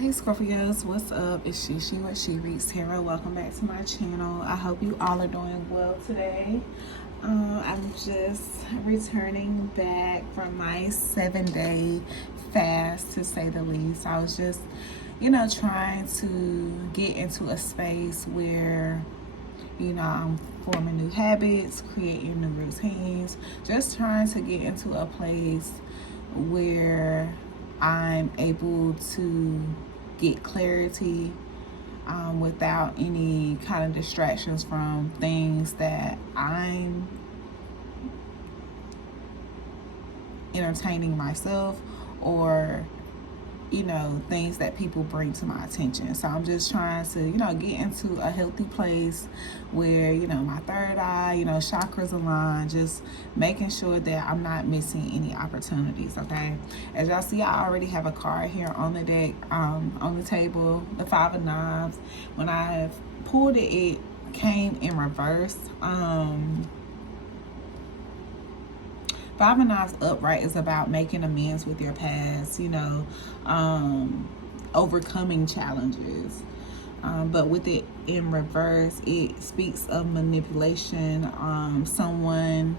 Hey Scorpios, what's up? It's ShiShi with She Reads Tarot. Welcome back to my channel. I hope you all are doing well today. I'm just returning back from my 7-day fast, to say the least. I was just, trying to get into a space where, I'm forming new habits, creating new routines, just trying to get into a place where I'm able to get clarity without any kind of distractions from things that I'm entertaining myself, or things that people bring to my attention. So I'm just trying to get into a healthy place where my third eye, chakras align, just making sure that I'm not missing any opportunities. Okay, as y'all see, I already have a card here on the deck, on the table, the Five of Knives. When I pulled it, it came in reverse. Five of Knives upright is about making amends with your past, overcoming challenges. But with it in reverse, it speaks of manipulation, someone,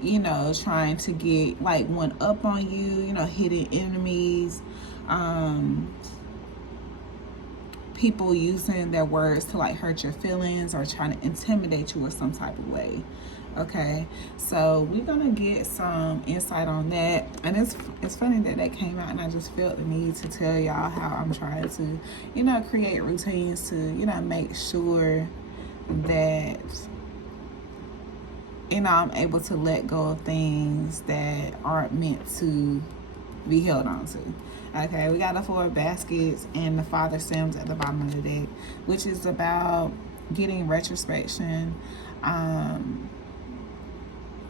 trying to get like one up on you, hidden enemies, people using their words to like hurt your feelings or trying to intimidate you in some type of way. Okay, so we're gonna get some insight on that. And it's funny that came out, and I just felt the need to tell y'all how I'm trying to create routines to make sure that I'm able to let go of things that aren't meant to be held on to. Okay, we got the Four of Baskets and the Father Sims at the bottom of the deck, which is about getting retrospection,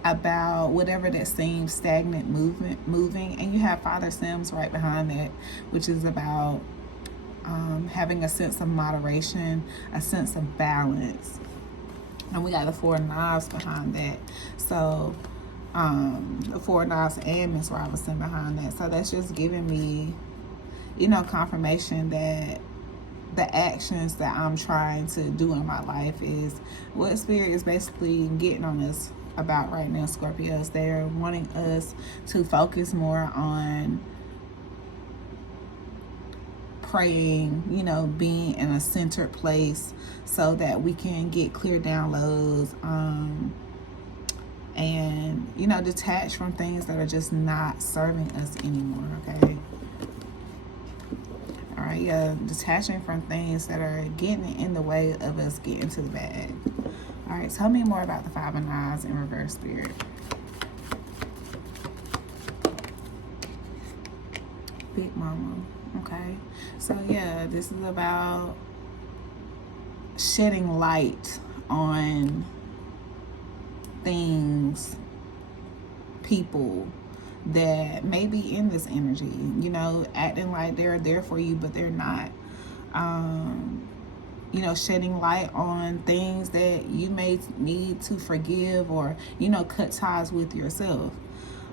about whatever that seems stagnant moving. And you have Father Sims right behind that, which is about having a sense of moderation, a sense of balance. And we got the Four of Knives behind that. So the Four of Knives and Miss Robinson behind that. So that's just giving me confirmation that the actions that I'm trying to do in my life is what Spirit is basically getting on us about right now, Scorpios. They're wanting us to focus more on praying, being in a centered place so that we can get clear downloads, and detach from things that are just not serving us anymore. Okay, all right, yeah, detaching from things that are getting in the way of us getting to the bag. All right, tell me more about the Five of Knives in reverse, Spirit. Big Mama. Okay, so yeah, this is about shedding light on things, people that may be in this energy, acting like they're there for you, but they're not. Shedding light on things that you may need to forgive, or, cut ties with yourself.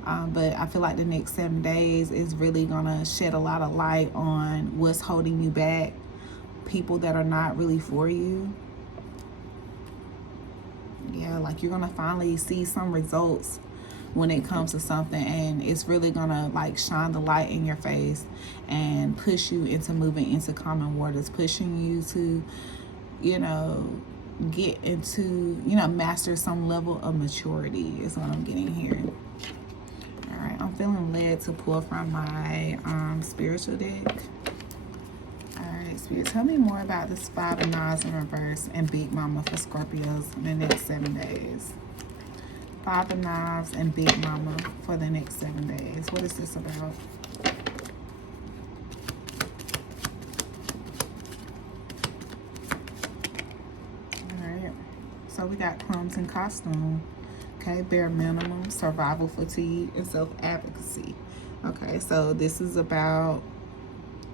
But I feel like the next 7 days is really gonna shed a lot of light on what's holding you back, people that are not really for you. Yeah, like you're gonna finally see some results when it comes to something, and it's really gonna like shine the light in your face and push you into moving into common waters, pushing you to get into master some level of maturity is what I'm getting here. All right, I'm feeling led to pull from my spiritual deck. All right, Spirit, tell me more about this Five of Knives in reverse and Big Mama for Scorpios in the next 7 days. Five of Knives and Big Mama for the next 7 days. What is this about? All right. So we got Crumbs and Costume. Okay, bare minimum, survival fatigue, and self-advocacy. Okay, so this is about,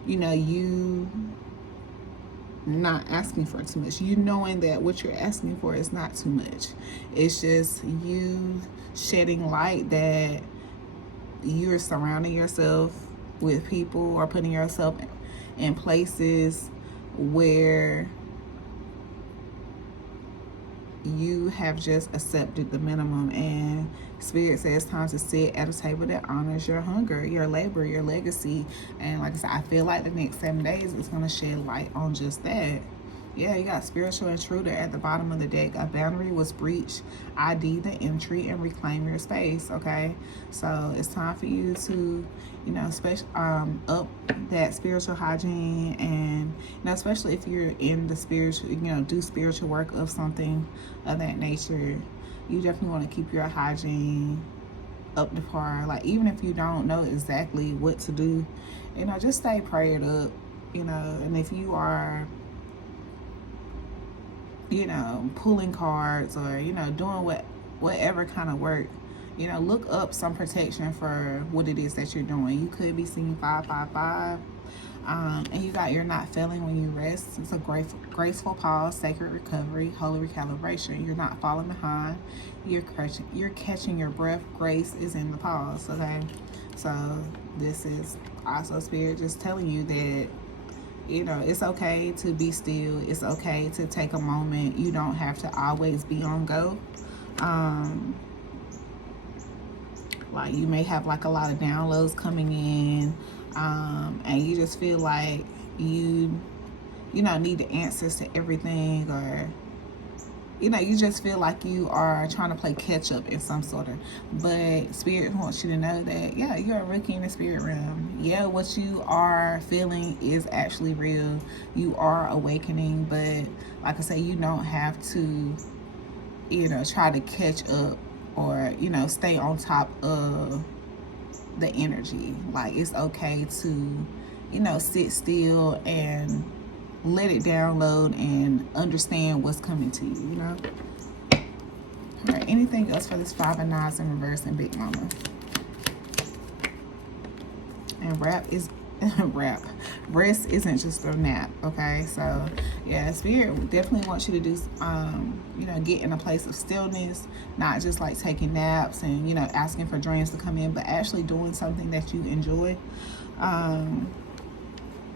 you not asking for too much. You knowing that what you're asking for is not too much. It's just you shedding light that you're surrounding yourself with people, or putting yourself in places where you have just accepted the minimum, and Spirit says time to sit at a table that honors your hunger, your labor, your legacy. And like I said, I feel like the next 7 days is going to shed light on just that. Yeah, you got spiritual intruder at the bottom of the deck. A boundary was breached. ID the entry and reclaim your space. Okay, so it's time for you to, you know, up that spiritual hygiene, and you know, especially if you're in the spiritual, you know, do spiritual work of something of that nature. You definitely want to keep your hygiene up to par. Like, even if you don't know exactly what to do, you know, just stay prayed up. You know, and if you are, you know, pulling cards, or, you know, doing whatever kind of work, you know, look up some protection for what it is that you're doing. You could be seeing 555, and you got you're not failing when you rest. It's a graceful pause, sacred recovery, holy recalibration. You're not falling behind. You're catching your breath. Grace is in the pause. Okay, so this is also Spirit just telling you that, you know, it's okay to be still. It's okay to take a moment. You don't have to always be on go. Like, you may have like a lot of downloads coming in, and you just feel like you know, need the answers to everything, or, you know, you just feel like you are trying to play catch up in some sort of, but Spirit wants you to know that, yeah, you're a rookie in the spirit realm. Yeah, what you are feeling is actually real. You are awakening, but like I say, you don't have to, you know, try to catch up, or, you know, stay on top of the energy. Like, it's okay to, you know, sit still and let it download and understand what's coming to you, you know. All right, anything else for this 5 of Knives in reverse and Big Mama? And rest isn't just a nap. Okay, so yeah, Spirit definitely wants you to do, you know, get in a place of stillness, not just like taking naps and, you know, asking for dreams to come in, but actually doing something that you enjoy.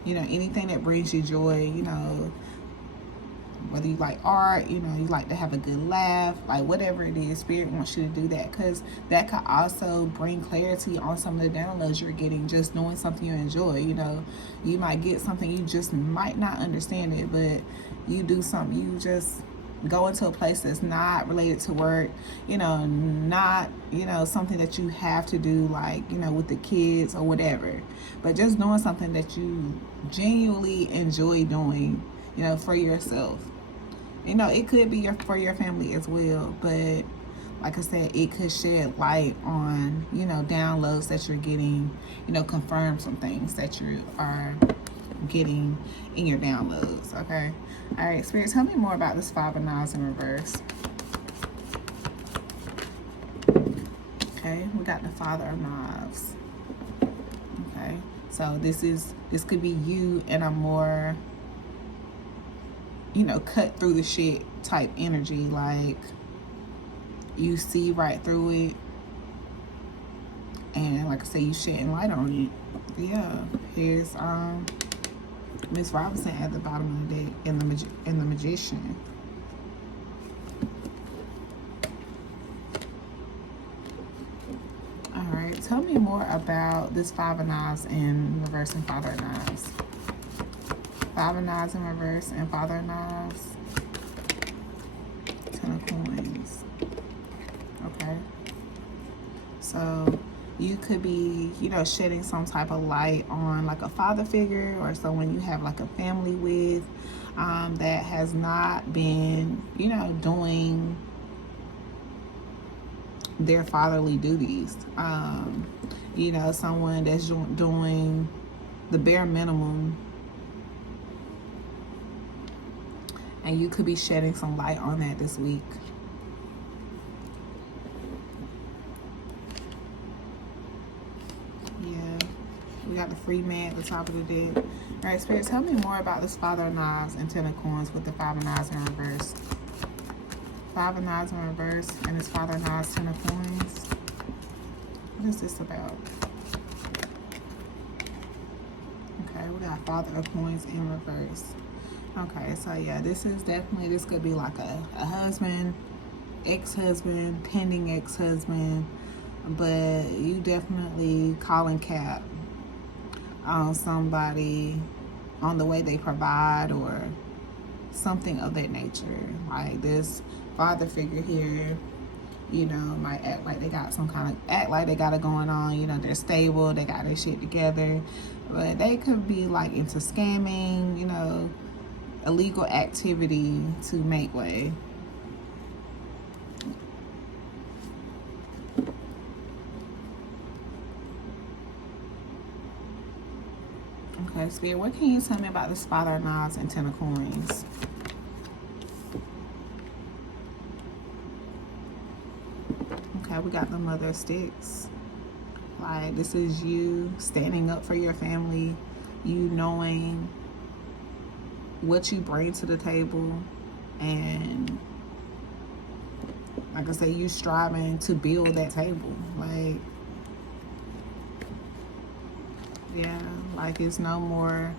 You know, anything that brings you joy, you know, whether you like art, you know, you like to have a good laugh, like whatever it is, Spirit wants you to do that, because that could also bring clarity on some of the downloads you're getting, just doing something you enjoy. You know, you might get something, you just might not understand it, but you do something, you just go into a place that's not related to work, you know, not, you know, something that you have to do, like, you know, with the kids or whatever, but just doing something that you genuinely enjoy doing, you know, for yourself. You know, it could be for your family as well, but like I said, it could shed light on, you know, downloads that you're getting, you know, confirm some things that you are getting in your downloads. Okay, all right, Spirit, tell me more about this 5 of Knives in reverse. Okay, we got the Father of Knives. Okay, so this could be you in a more, you know, cut through the shit type energy. Like, you see right through it, and like I say, you shedding light on it. Yeah, here's Miss Robinson at the bottom of the deck, in the Magician. All right, tell me more about this 5 of Knives in reverse and Father of Knives. 5 of Knives in reverse and Father of Knives. 10 of Coins. Okay. So you could be, you know, shedding some type of light on like a father figure, or someone you have like a family with, that has not been, you know, doing their fatherly duties. You know, someone that's doing the bare minimum, and you could be shedding some light on that this week. Yeah, we got the free man at the top of the deck. All right, Spirit, tell me more about this Father of Knives and 10 of Coins with the 5 of Knives in reverse. 5 of Knives in reverse and this Father of Knives, 10 of Coins. What is this about? Okay. Okay, we got Father of Coins in reverse. Okay, so yeah, this could be like a husband, ex-husband, pending ex-husband, but you definitely calling cap on somebody on the way they provide or something of that nature. Like this father figure here, you know, might act like they got it going on. You know, they're stable, they got their shit together, but they could be like into scamming, you know, illegal activity to make way. Okay, Spirit, what can you tell me about this Father of Knives and Ten of Coins? Okay, we got the Mother of Sticks. Like, this is you standing up for your family, you knowing what you bring to the table, and like I say, you striving to build that table. Like, yeah, like it's no more,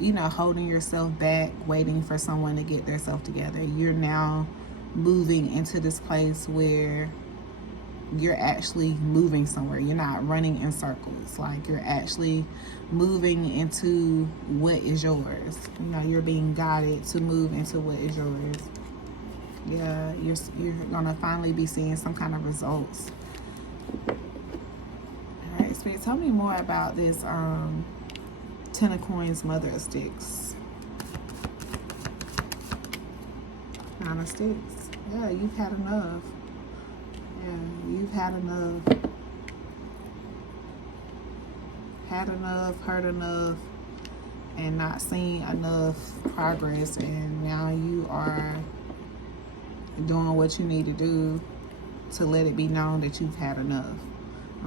you know, holding yourself back, waiting for someone to get themselves together. You're now moving into this place where you're actually moving somewhere. You're not running in circles. Like, you're actually moving into what is yours. You know, you're being guided to move into what is yours. Yeah, you're gonna finally be seeing some kind of results. All right, Spirit, tell me more about this Ten of Coins, Mother of Sticks. Nine of Sticks. Yeah, you've had enough. Yeah, you've had enough. Had enough, heard enough, and not seen enough progress, and now you are doing what you need to do to let it be known that you've had enough.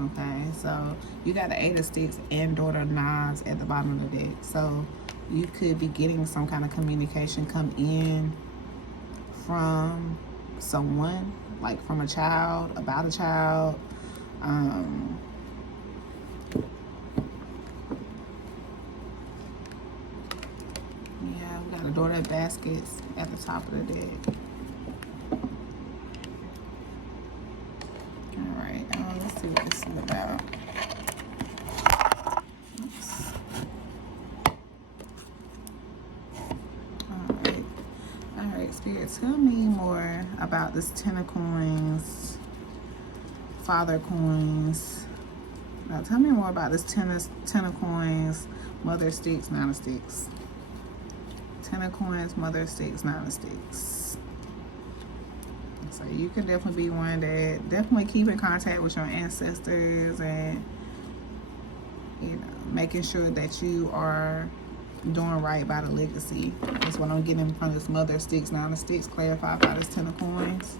Okay, so you got the Eight of Sticks and Daughter of Knives at the bottom of the deck. So you could be getting some kind of communication come in from someone, like from a child, about a child. Yeah, we got a Daughter of Baskets at the top of the deck. All right, let's see what this is about. Oops. All right, Spirit, tell me more about this Ten of Coins, Father Coins. Now, tell me more about this Ten of Coins, Mother of Sticks, Nine of Sticks. Ten of Coins, Mother of Sticks, Nine of Sticks. So you can definitely be one that definitely keep in contact with your ancestors, and, you know, making sure that you are doing right by the legacy. That's what I'm getting from this Mother of Sticks, Nine of Sticks, clarified by this Ten of Coins.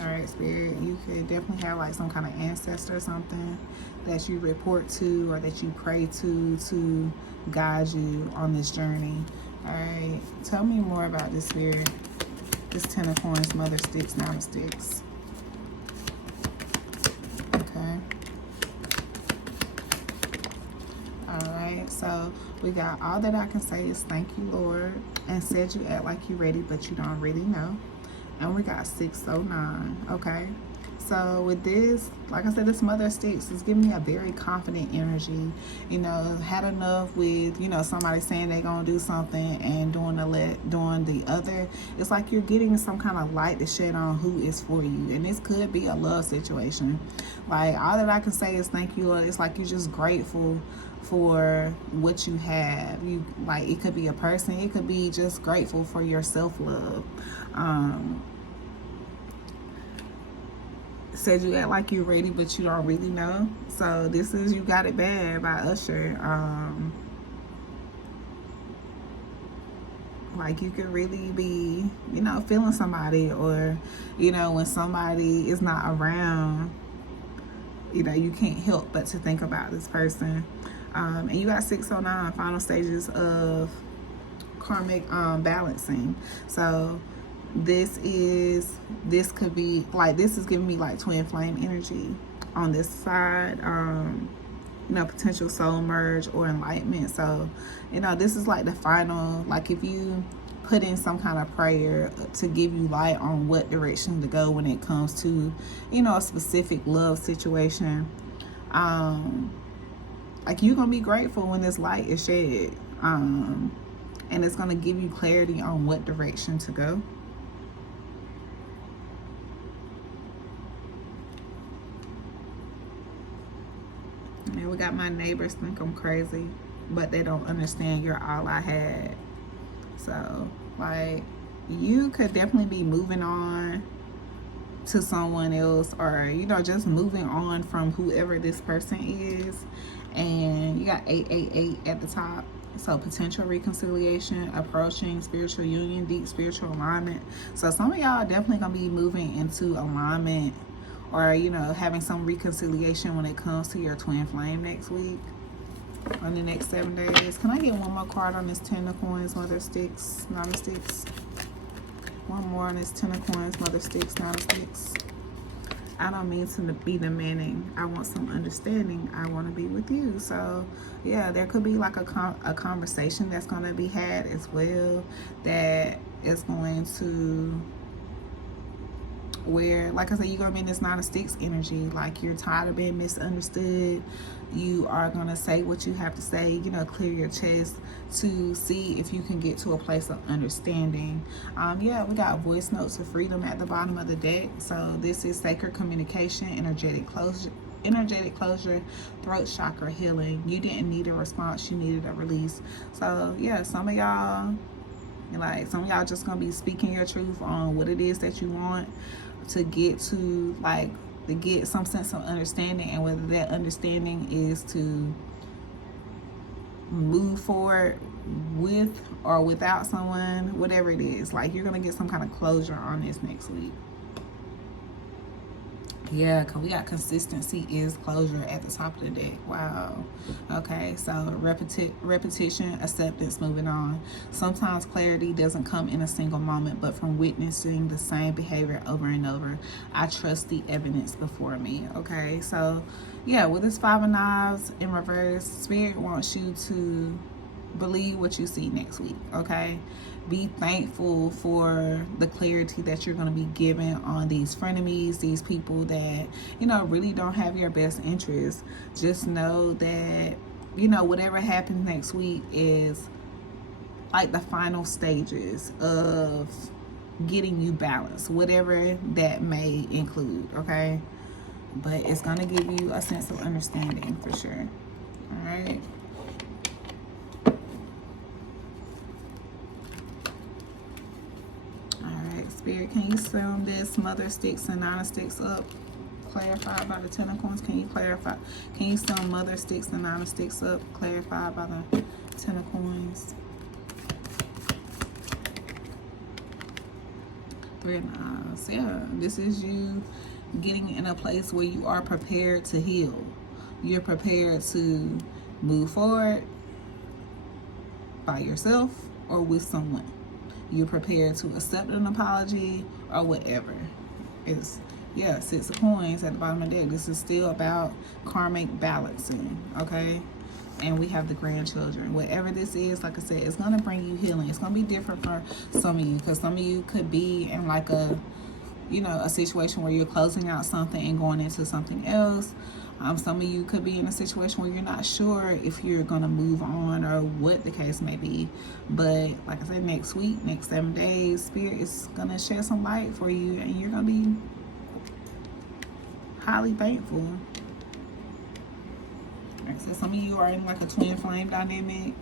All right, Spirit, you could definitely have like some kind of ancestor or something that you report to or that you pray to guide you on this journey. All right, tell me more about this, Spirit. This Ten of Coins, Mother of Sticks, Nine of Sticks. Okay. All right, so we got all that I can say is thank you, Lord, and said you act like you ready, but you don't really know. And we got 609. Okay, so with this, like I said, this Mother of Sticks is giving me a very confident energy. You know, had enough with, you know, somebody saying they're gonna do something and doing the other. It's like you're getting some kind of light to shed on who is for you, and this could be a love situation. Like, all that I can say is thank you, Lord. It's like you're just grateful for what you have. You, like, it could be a person, it could be just grateful for your self-love. Said you act like you're ready, but you don't really know. So this is You Got It Bad by Usher. Like, you could really be, you know, feeling somebody, or, you know, when somebody is not around, you know, you can't help but to think about this person. And you got 609, final stages of karmic balancing. So this could be like, this is giving me like twin flame energy on this side. you know, potential soul merge or enlightenment. So, you know, this is like the final, like if you put in some kind of prayer to give you light on what direction to go when it comes to, you know, a specific love situation. Like you're gonna be grateful when this light is shed, and it's gonna give you clarity on what direction to go. And we got my neighbors think I'm crazy, but they don't understand you're all I had. So, like, you could definitely be moving on to someone else, or, you know, just moving on from whoever this person is. And you got 888 at the top. So potential reconciliation, approaching spiritual union, deep spiritual alignment. So some of y'all are definitely going to be moving into alignment, or, you know, having some reconciliation when it comes to your twin flame next week, on the next 7 days. Can I get one more card on this 10 of coins, mother sticks, 9 of sticks? One more on this 10 of coins, mother sticks, 9 of sticks. I don't mean to be demanding. I want some understanding. I want to be with you. So, yeah, there could be like a conversation that's going to be had as well, that is going to, where, like I said, you're going to be in this 9 of sticks energy. Like, you're tired of being misunderstood. You are going to say what you have to say, you know, clear your chest to see if you can get to a place of understanding. Yeah, we got voice notes of freedom at the bottom of the deck. So this is sacred communication, energetic closure, throat chakra healing. You didn't need a response, you needed a release. So yeah, some of y'all just gonna be speaking your truth on what it is that you want to get to, like, to get some sense of understanding, and whether that understanding is to move forward with or without someone, whatever it is. Like, you're gonna get some kind of closure on this next week. Yeah, because we got consistency is closure at the top of the deck. Wow. Okay, so repetition, acceptance, moving on. Sometimes clarity doesn't come in a single moment, but from witnessing the same behavior over and over. I trust the evidence before me. Okay, so yeah, with this 5 of Knives in reverse, Spirit wants you to believe what you see next week. Okay, be thankful for the clarity that you're going to be given on these frenemies, these people that, you know, really don't have your best interests. Just know that, you know, whatever happens next week is like the final stages of getting you balanced, whatever that may include. Okay, but it's going to give you a sense of understanding for sure. All right. Spirit, can you sum this mother sticks and 9 of sticks up? Clarify by the 10 of coins. Can you clarify? Can you sum mother sticks and 9 of sticks up? Clarify by the 10 of coins. 3 of Knives. Yeah, this is you getting in a place where you are prepared to heal. You're prepared to move forward by yourself or with someone. You're prepared to accept an apology or whatever. It's, yeah, 6 of coins at the bottom of the deck. This is still about karmic balancing, okay? And we have the grandchildren. Whatever this is, like I said, it's going to bring you healing. It's going to be different for some of you, because some of you could be in like a, you know, a situation where you're closing out something and going into something else. Some of you could be in a situation where you're not sure if you're going to move on or what the case may be. But like I said, next week, next 7 days, Spirit is going to shed some light for you, and you're going to be highly thankful. Like I said, some of you are in like a twin flame dynamic.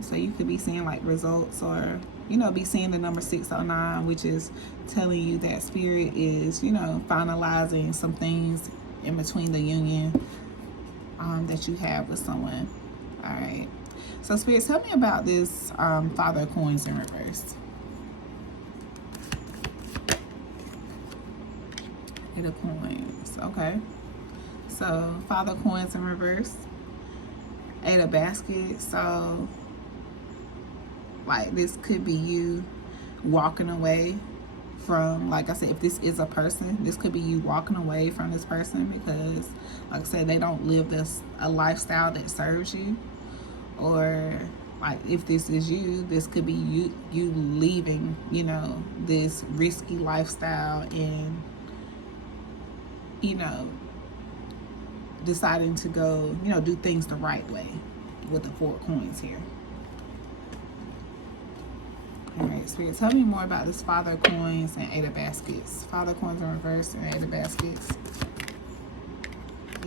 So you could be seeing like results, or, you know, be seeing the number 609, which is telling you that Spirit is, you know, finalizing some things in between the union that you have with someone. All right, so Spirit, tell me about this Father of Coins in reverse. 8 of Coins. Okay, so Father of Coins in reverse, 8 of Baskets. So like, this could be you walking away from, like I said, if this is a person, this could be you walking away from this person because, like I said, they don't live a lifestyle that serves you. Or like if this is you, this could be you leaving, you know, this risky lifestyle and, you know, deciding to go, you know, do things the right way with the 4 coins here. All right, Spirit, tell me more about this Father of Coins and 8 of Baskets. Father of Coins in reverse and 8 of Baskets.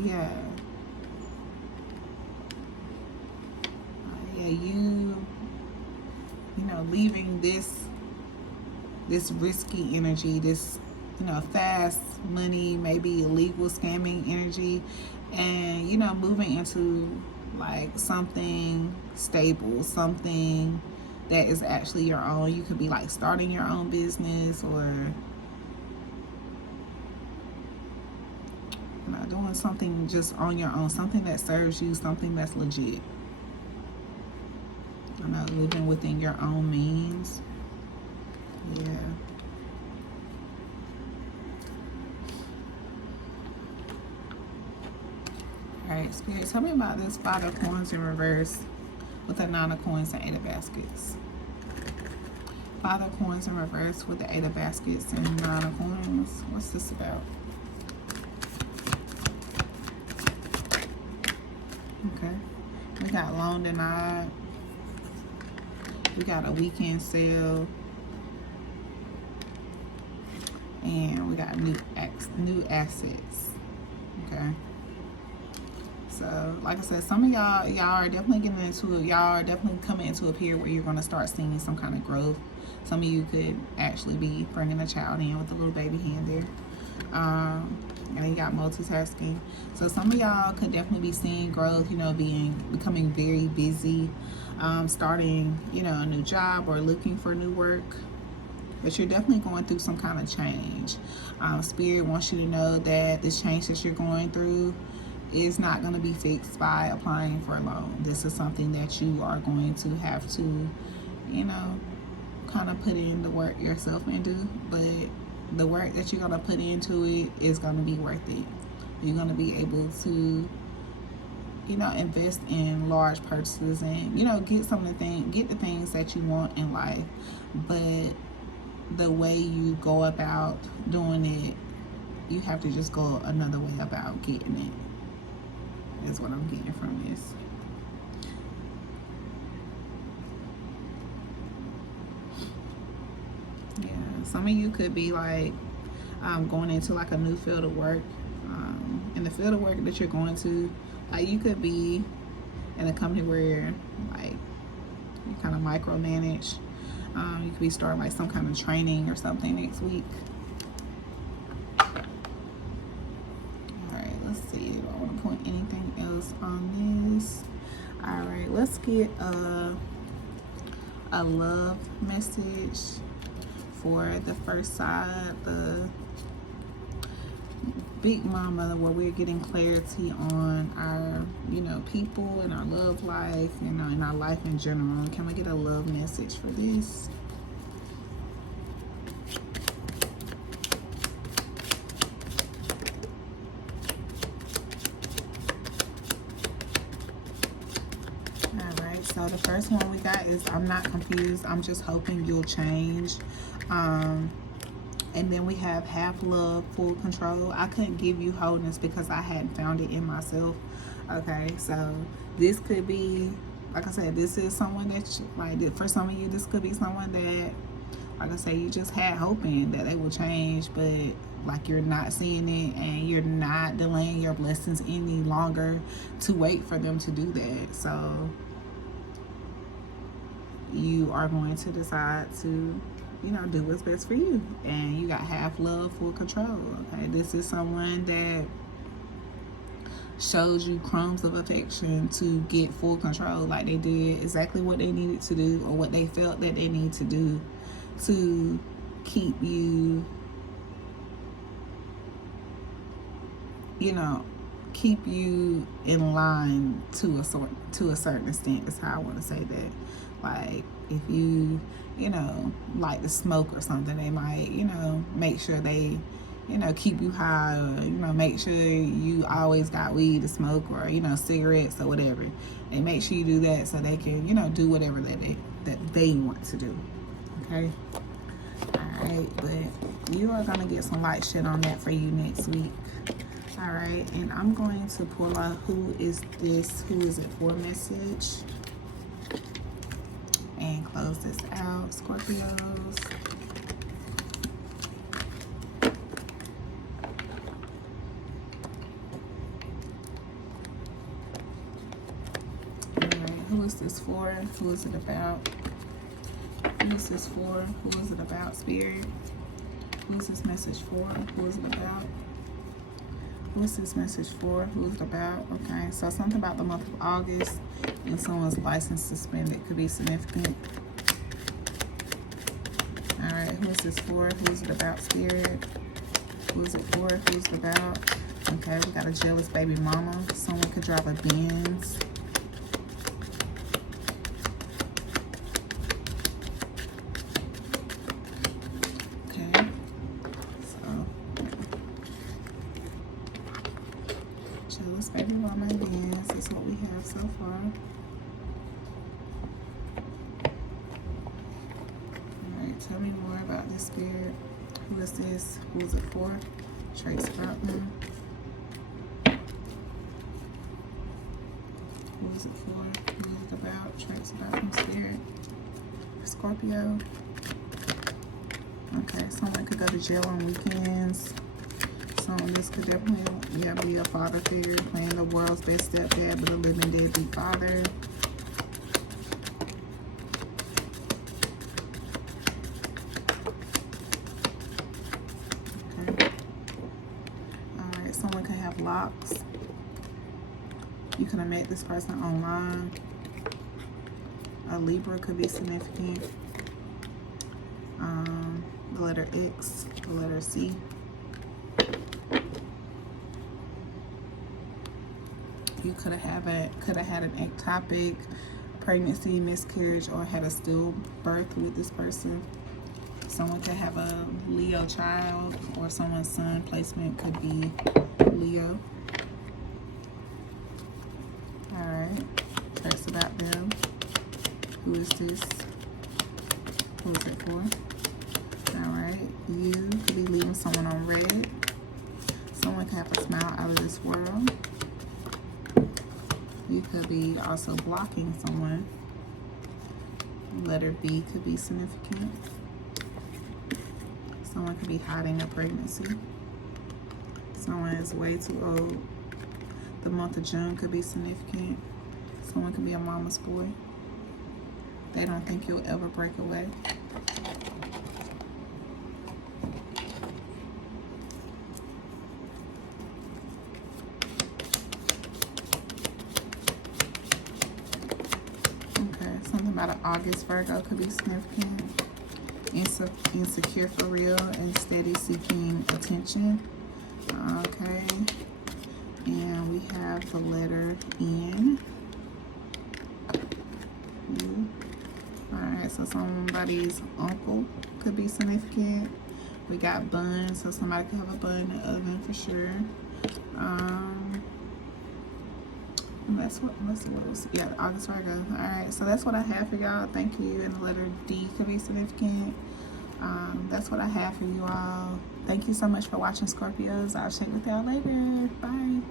Yeah. You know, leaving this risky energy, this, you know, fast money, maybe illegal scamming energy, and, you know, moving into like something stable, something that is actually your own. You could be like starting your own business, or, you know, doing something just on your own, something that serves you, something that's legit. I know, living within your own means. Yeah. Alright, Spirit, tell me about this 5 of Coins in reverse with the 9 of Coins and 8 of Baskets. 5 of Coins in reverse with the 8 of Baskets and 9 of Coins. What's this about? Okay. We got loan denied. We got a weekend sale, and we got new assets. Okay. So, like I said, some of y'all are definitely getting into it. Y'all are definitely coming into a period where you're going to start seeing some kind of growth. Some of you could actually be bringing a child in with a little baby hand there. And you got multitasking. So some of y'all could definitely be seeing growth, you know, becoming very busy, starting, you know, a new job or looking for new work. But you're definitely going through some kind of change. Spirit wants you to know that this change that you're going through is not going to be fixed by applying for a loan. This is something that you are going to have to, you know, kind of put in the work yourself and do. But the work that you're going to put into it is going to be worth it. You're going to be able to, you know, invest in large purchases and, you know, get the things that you want in life. But the way you go about doing it, you have to just go another way about getting it. Is what I'm getting from this. Yeah, some of you could be like going into like a new field of work. In the field of work that you're going to, like, you could be in a company where like you kind of micromanage. You could be starting like some kind of training or something next week. Alright, let's see. Do I want to point anything else on this? Alright, let's get a love message for the first side, the Big Mama, where we're getting clarity on our, you know, people and our love life, you know, and our life in general. Can we get a love message for this? Alright, so the first one we got is, I'm not confused, I'm just hoping you'll change. And then we have half love, full control. I couldn't give you wholeness because I hadn't found it in myself. Okay, so this could be, like I said, this is someone that, like, for some of you, this could be someone that, like I said, you just had hoping that they will change, but like you're not seeing it and you're not delaying your blessings any longer to wait for them to do that. So you are going to decide to, you know, do what's best for you. And you got half love, full control. Okay, this is someone that shows you crumbs of affection to get full control. Like, they did exactly what they needed to do, or what they felt that they need to do to keep you, you know, keep you in line to a certain extent is how I want to say that. Like if you like to smoke or something, they might make sure they keep you high, or make sure you always got weed to smoke, or cigarettes or whatever. They make sure you do that so they can do whatever that they want to do. Okay. Alright, but you are gonna get some light shit on that for you next week. Alright, and I'm going to pull out who is this, who is it for message, and close this out, Scorpios. Alright, who is this for? Who is it about? Who is this for? Who is it about, Spirit? Who is this message for? Who is it about? Who is this message for? Who is it about? Okay, so something about the month of August and someone's license suspended could be significant. Alright, who is this for? Who is it about, Spirit? Who is it for? Who is it about? Okay, we got a jealous baby mama. Someone could drive a Benz. Baby mama and Benz is what we have so far. Alright, tell me more about this, Spirit. Who is this? Who is it for? Traits about them. Who is it for? Who is it about? Traits about them, Spirit. Scorpio. Okay, someone could go to jail on weekends. This could definitely be a father figure playing the world's best stepdad, but a living deadbeat father. Okay. Alright, someone could have locks. You could have met this person online. A Libra could be significant. The letter X, the letter C. You could have had an ectopic pregnancy, miscarriage, or had a stillbirth with this person. Someone could have a Leo child, or someone's sun placement could be Leo. Alright, that's about them. Who is this? Who is it for? Alright, you could be leaving someone on red. Someone could have a smile out of this world. You could be also blocking someone. Letter B could be significant. Someone could be hiding a pregnancy. Someone is way too old. The month of June could be significant. Someone could be a mama's boy. They don't think you'll ever break away. About an August Virgo could be significant. Insecure for real and steady seeking attention. Okay. And we have the letter N. Alright, so somebody's uncle could be significant. We got bun, so somebody could have a bun in the oven for sure. That's what was, yeah, August Virgo. Alright, so that's what I have for y'all. Thank you. And the letter D could be significant. That's what I have for you all. Thank you so much for watching, Scorpios. I'll check with y'all later. Bye.